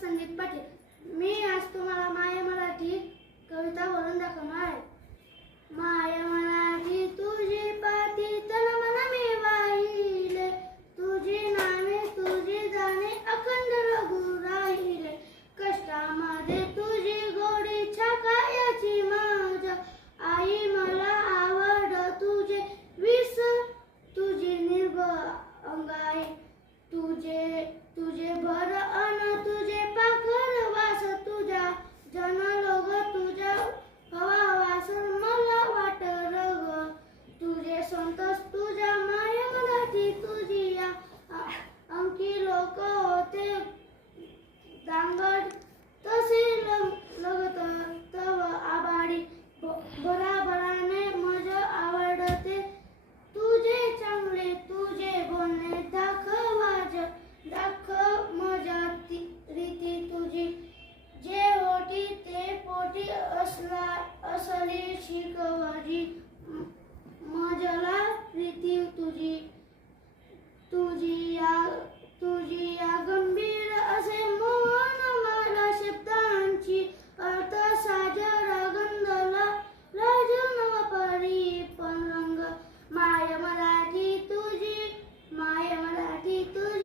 संगीत पाटील। मी आज तुम्हाला माय मराठी कविता बोलून दाखवणार आहे। माय मराठी तुझी पाती तन मन मी वाहिले, तुझी नामे तुझी जाणे अखंड रघु राहिले। कष्टामध्ये तुझी गोडी छाकायाची मजा, आई मला आवड तुझे विस तुझी निर्भय अंगाई। तुझे भर अन तुझे पाखर वास, तुझ्या जनलो ग तुझ्या हवा वास मला वाट रग। तुझे संतोष तुझ्या माय मराठी तुझी या अंकी लोक होते दांगड, तसे लगत तव आबाडी बराबराने मज आवडते। तुझे चांगले तुझे बोलणे दाखव मजा रीती तुझी, जे होती ते पोटी असली शिकवली मजला रीती तुझी।